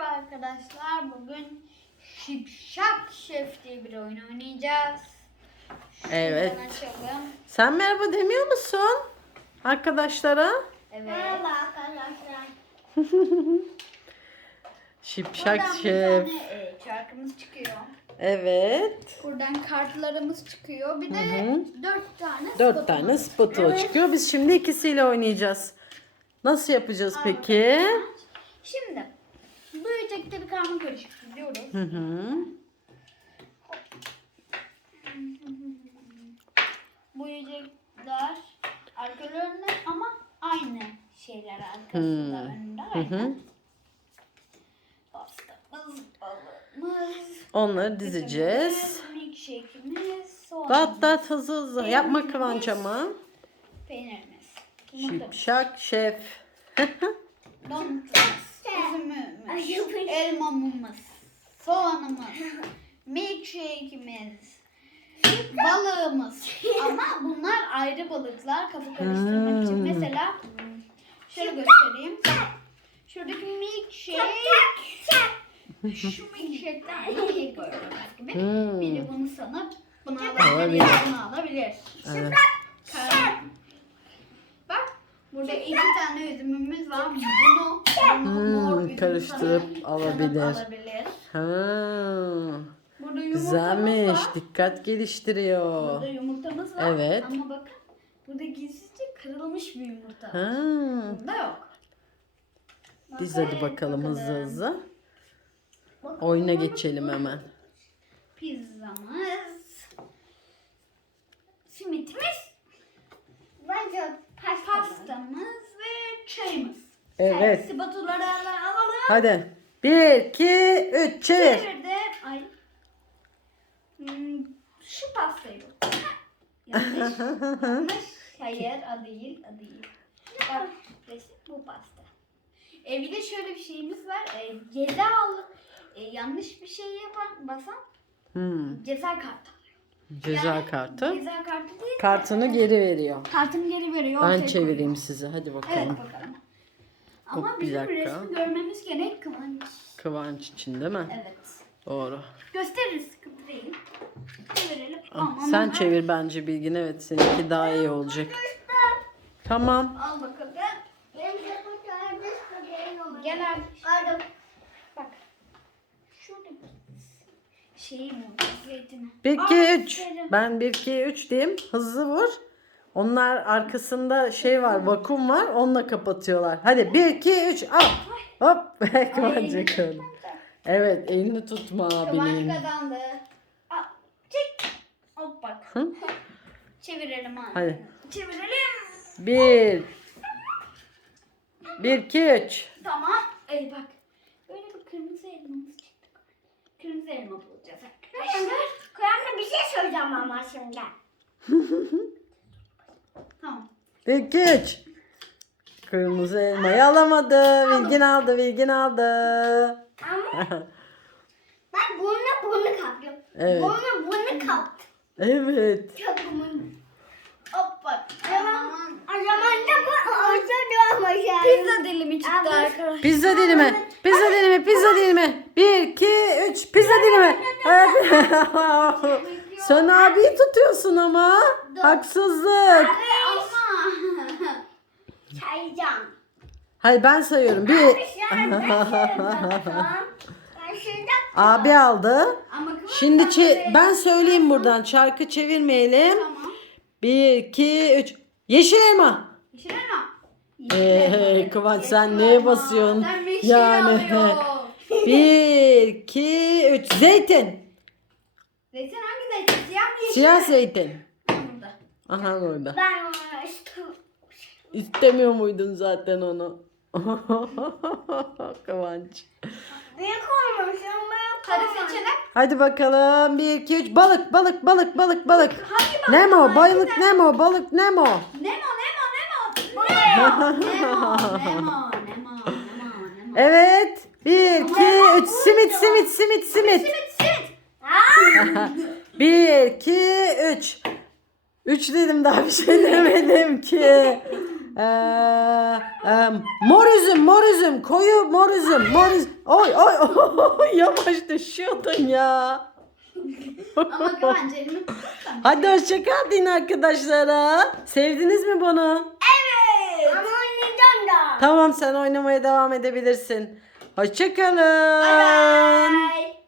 Merhaba arkadaşlar. Bugün Şipşak Şef diye bir oyun oynayacağız. Şuradan Evet. açalım. Sen merhaba demiyor musun arkadaşlara? Evet. Merhaba arkadaşlar. Şipşak Buradan bir şef. tane e, çarkımız çıkıyor. Evet. Buradan kartlarımız çıkıyor. Bir de Hı hı. dört tane Dört spotumuz. tane spatula çıkıyor. Biz şimdi ikisiyle oynayacağız. Nasıl yapacağız peki? Şimdi bir karma karışık diyoruz. Hı hı. Bu yiyecekler arkalarında ama aynı şeyler arkasında Hmm. önünde Hı hı. Pastamız, balığımız, Onları dizeceğiz. milkshake'imiz, Dat dat hızlı hızlı. Yapma Kıvanç ama. peynirimiz, Şipşak şef. domatesimiz, üzümümüz, elmamız, soğanımız, milkshake'imiz, balığımız. Ama bunlar ayrı balıklar kafa karıştırmak için. Mesela şöyle göstereyim. Şuradaki milkshake şu milkshake'den milkshake koyuyorlar gibi. Hmm. Biri bunu sanıp bunu alabilir, bunu alabilir. Evet. Kar- Bak burada iki tane üzümümüz var. Bunu, bunu mor Hmm, karıştırıp sanıp alabilir. alabilir. Ha. Burada yumurtamız Güzelmiş. var. Dikkat geliştiriyor. Burada yumurtamız var. Evet. Ama bakın burada gizlice kırılmış bir yumurta. Ha. Bunda yok. Diz Bakın, hadi bakalım hızlı hızlı. Bakalım. Oyuna geçelim hemen. Pizzamız. Simitimiz. Bence pasta. Pastamız ve çayımız. Evet. Spatulaları alalım. Hadi. Bir, iki, üç, çevir. Çevirdim. Ay. Hmm, şu pastayı bu. Yanlış. Yanlış. Hayır, o değil, o değil. Bak, resim bu pasta. E, bir de şöyle bir şeyimiz var. E, ceza al, e, yanlış bir şey yapan basan Hmm, ceza kartı. ceza Yani kartı. Ceza kartı değil. de, Kartını geri veriyor. Kartını geri veriyor. Ben ortaya çevireyim koyuyor. size. Hadi Evet bakalım. Ama Hop, bir bizim dakika. resmi görmemiz gerek Kıvanç. Kıvanç için değil mi? Evet. Doğru. Gösteririz değil. Çevirelim. Ah, Aman Sen aman. çevir bence bilgin. Evet seninki daha iyi olacak. Tamam. Al bakalım. Benim de bu kardeş bebeğim olur. Gel abi. Kardım. Bak. Şurada şeyim var. Zeytini. 1, 2, Aferin. 3. Ben 1, 2, 3 diyeyim. Hızlı vur. Onlar arkasında şey var, vakum var. Onunla kapatıyorlar. Hadi 1, 2, 3. Al. Hop. Kıvanç yakaladı. Evet elini tutma Kıvanç abinin. kazandı. Al. Çek. Hop bak. Hı? Çevirelim abi. Hadi. Çevirelim. 1 1, 2, 3. Tamam. Ey bak. Böyle bir kırmızı elmamız çıktı. Kırmızı elma bulacağız arkadaşlar. Kuramda bir şey söyleyeceğim ama şimdi. Tamam. 1, 2, 3. Kırmızı elmayı alamadı. Bilgin aldı, bilgin aldı. Ama ben bunu bunu kaptım. Evet. Bunu bunu kaptım. Evet. Çok bunu. Hop bak. Tamam. O zaman da bu orta doğmaşar. Pizza dilimi çıktı Abi. arkadaşlar. Pizza dilimi. Pizza dilimi, pizza dilimi. 1, 2, 3. Pizza dilimi. Sen abiyi tutuyorsun ama. Haksızlık. Ama. Çaycan. Hayır ben sayıyorum. Bir. Ben Abi aldı. Şimdi çe- ben söyleyeyim buradan. Çarkı çevirmeyelim. Tamam. 1, 2, 3. Yeşil elma. Yeşil elma. Ee, Kıvanç sen neye basıyorsun? Bir şey Yani. 1, 2, 3. Zeytin. Zeytin hangi zeytin? Siyah mı yeşil Siyah zeytin. Aha orada. ben onu. İstemiyor muydun zaten onu? Kıvanç. Büyük olmuş ama Hadi seçelim. Hadi bakalım. 1, 2, 3. Balık, balık, balık, balık, balık. Hangi balık? Nemo, balık Nemo, balık Nemo. Nemo, Nemo, Nemo. Nemo, Nemo, Nemo, Nemo, Nemo. Evet. 1, 2, 3. Simit, simit, simit, simit. Simit, simit. 1, 2, 3. 3 dedim daha bir şey demedim ki. Ee, e, mor üzüm, mor üzüm, koyu mor üzüm, mor üzüm. Oy oy oy yavaş düşüyordun ya. Ama. Hadi hoşça kal deyin arkadaşlara. Sevdiniz mi bunu? Evet. Ama oynayacağım da. Tamam sen oynamaya devam edebilirsin. Hoşça kalın. Bye bye.